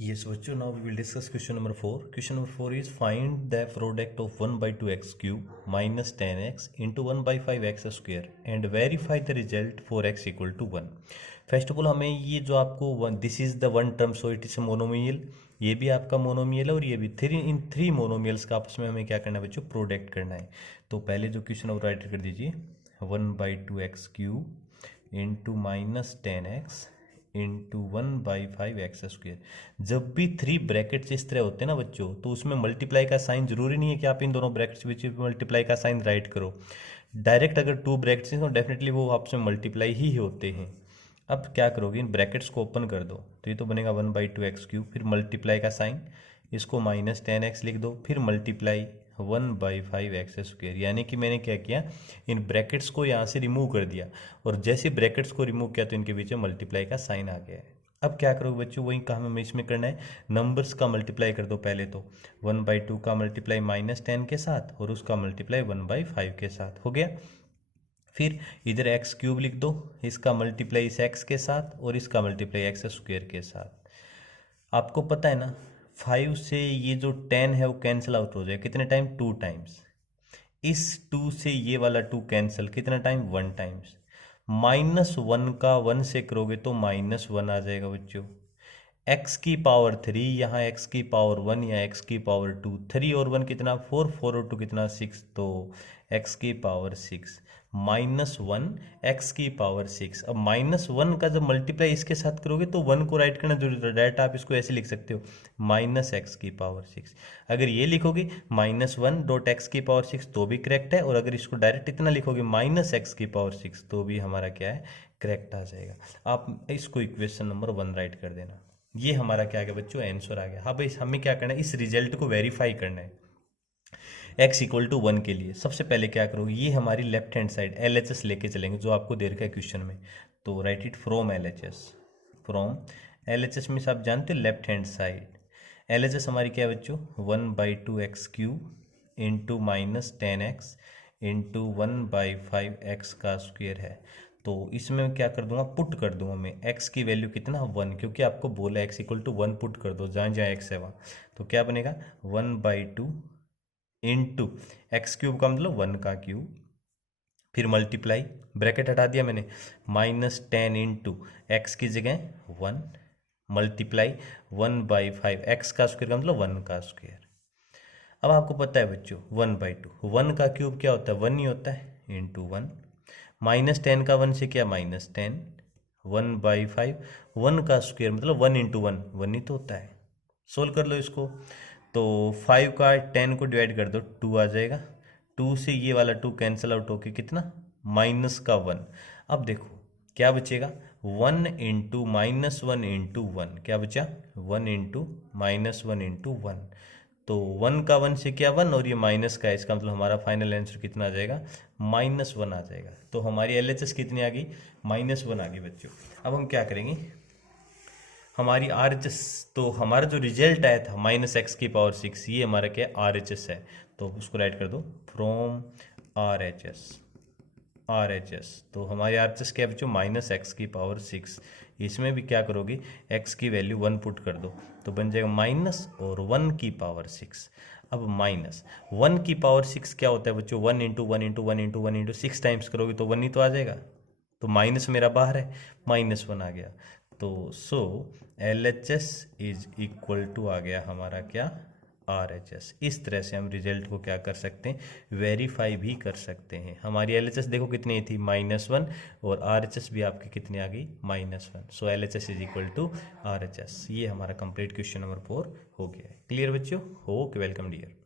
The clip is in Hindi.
Yes, bachcho, now we will discuss question number 4. Question number 4 is find the product of 1 by 2x cube minus 10x into 1 by 5x square and verify the result for x equal to 1. First of all हमें ये जो आपको this is the one term so it is monomial, ये भी आपका मोनोमियल है और ये भी थ्री मोनोमियल्स का आपस में हमें क्या करना है बच्चों, प्रोडक्ट करना है. तो पहले जो क्वेश्चन आप राइट कर दीजिए 1 by 2x cube into minus 10x into 1 by 5x square. जब भी थ्री ब्रैकेट्स इस तरह होते हैं ना बच्चों, तो उसमें मल्टीप्लाई का साइन जरूरी नहीं है कि आप इन दोनों ब्रैकेट्स बीच में मल्टीप्लाई का साइन राइट करो. डायरेक्ट अगर टू ब्रैकेट्स हैं तो डेफिनेटली वो आपस में मल्टीप्लाई ही होते हैं. अब क्या करोगे, इन ब्रैकेट्स को ओपन कर दो तो ये तो बनेगा 1 बाई 2x क्यूब, फिर मल्टीप्लाई का साइन, इसको माइनस 10x लिख दो, फिर मल्टीप्लाई 1 बाई 5x स्क्वेयर. यानी कि मैंने क्या किया, इन ब्रैकेट्स को यहाँ से रिमूव कर दिया और जैसे ब्रैकेट्स को रिमूव किया तो इनके बीच में मल्टीप्लाई का साइन आ गया है. अब क्या करोगे बच्चों, वही काम हमें इसमें करना है, नंबर्स का मल्टीप्लाई कर दो. पहले तो 1 बाई 2 का मल्टीप्लाई माइनस 10 के साथ और उसका मल्टीप्लाई 1 बाई 5 के साथ हो गया. फिर इधर एक्स क्यूब लिख दो, इसका मल्टीप्लाई इस एक्स के साथ और इसका मल्टीप्लाई एक्स स्क्वेयर के साथ. आपको पता है ना 5 से ये जो 10 है वो कैंसिल आउट हो जाए कितने टाइम, 2 टाइम्स. इस 2 से ये वाला 2 कैंसिल कितना टाइम, 1 टाइम्स. -1 का 1 से करोगे तो -1 आ जाएगा बच्चों. x की पावर 3, यहाँ x की पावर 1 या x की पावर 2, 3 और 1 कितना 4, 4 और 2 कितना 6, तो x की पावर 6 -1 x की पावर 6. अब -1 का जब मल्टीप्लाई इसके साथ करोगे तो 1 को राइट करना जरूरी है. डायरेक्ट आप इसको ऐसे लिख सकते हो -x की पावर 6. अगर ये लिखोगे -1 डॉट एक्स की पावर 6 तो भी करेक्ट है, और अगर इसको डायरेक्ट इतना लिखोगे -x की पावर 6 तो भी हमारा क्या है, करेक्ट आ जाएगा. आप इसको इक्वेशन नंबर 1 राइट कर देना. ये हमारा क्या आ गया बच्चों, आंसर आ गया. हाँ भाई, हमें क्या करना है, इस रिजल्ट को वेरीफाई करना है x इक्वल टू 1 के लिए. सबसे पहले क्या करोगे, ये हमारी लेफ्ट हैंड साइड LHS लेके चलेंगे जो आपको दे रखा है क्वेश्चन में. तो राइट इट फ्रॉम LHS में आप जानते हो लेफ्ट हैंड साइड. LHS हमारी क्या है बच्चों, 1 by 2x cube into minus 10x into 1 by 5x का स्क्वेयर है. तो इसमें क्या कर दूंगा, पुट कर दूंगा मैं x की वैल्यू कितना 1, क्योंकि आपको बोला x इक्वल टू 1 पुट कर दो जहाँ जहाँ x है वहाँ. तो क्या बनेगा 1 बाई 2 इंटू एक्स क्यूब का मतलब 1 का क्यूब, फिर मल्टीप्लाई, ब्रैकेट हटा दिया मैंने, -10 इंटू एक्स की जगह 1 मल्टीप्लाई 1 बाई 5 एक्स का स्क्वायर का मतलब 1 का स्क्वायर. अब आपको पता है बच्चों 1 बाई 2, 1 का क्यूब क्या होता है 1 ही होता है, इंटू 1, -10 का 1 से क्या -10, 1 बाई 5, 1 का स्क्वायर मतलब 1 इंटू 1, 1 ही तो होता है. सोल्व कर लो इसको. तो 5 का 10 को डिवाइड कर दो, 2 आ जाएगा. 2 से ये वाला 2 कैंसिल आउट होके कितना, -1. अब देखो क्या बचेगा, 1 इंटू -1 इंटू 1, क्या बचा 1 इंटू -1 इंटू 1. तो 1 का 1 से क्या 1 और ये माइनस का है, इसका मतलब हमारा फाइनल आंसर कितना आ जाएगा, -1 आ जाएगा. तो हमारी LHS कितनी आ गई, -1 आ गई बच्चों. अब हम क्या करेंगे, हमारी RHS, तो हमारा जो रिजल्ट आया था -x की पावर 6, ये हमारा क्या है RHS है. तो उसको राइट कर दो फ्रॉम RHS. तो हमारी RHS क्या है बच्चों, -x की पावर 6. इसमें भी क्या करोगे, x की वैल्यू 1 पुट कर दो तो बन जाएगा माइनस और 1 की पावर 6. अब -1 की पावर 6 क्या होता है बच्चों, 1 into 1 into 1 into 1 into 6 times करोगे तो 1 ही तो आ जाएगा. तो माइनस मेरा बाहर है, -1 आ गया. तो LHS इज इक्वल टू आ गया हमारा क्या, RHS. इस तरह से हम रिजल्ट को क्या कर सकते हैं, वेरीफाई भी कर सकते हैं. हमारी LHS देखो कितनी थी, -1, और RHS भी आपकी कितनी आ गई, -1. So LHS is equal to RHS. ये हमारा कंप्लीट क्वेश्चन नंबर 4 हो गया है. क्लियर बच्चों, ओके, वेलकम डियर.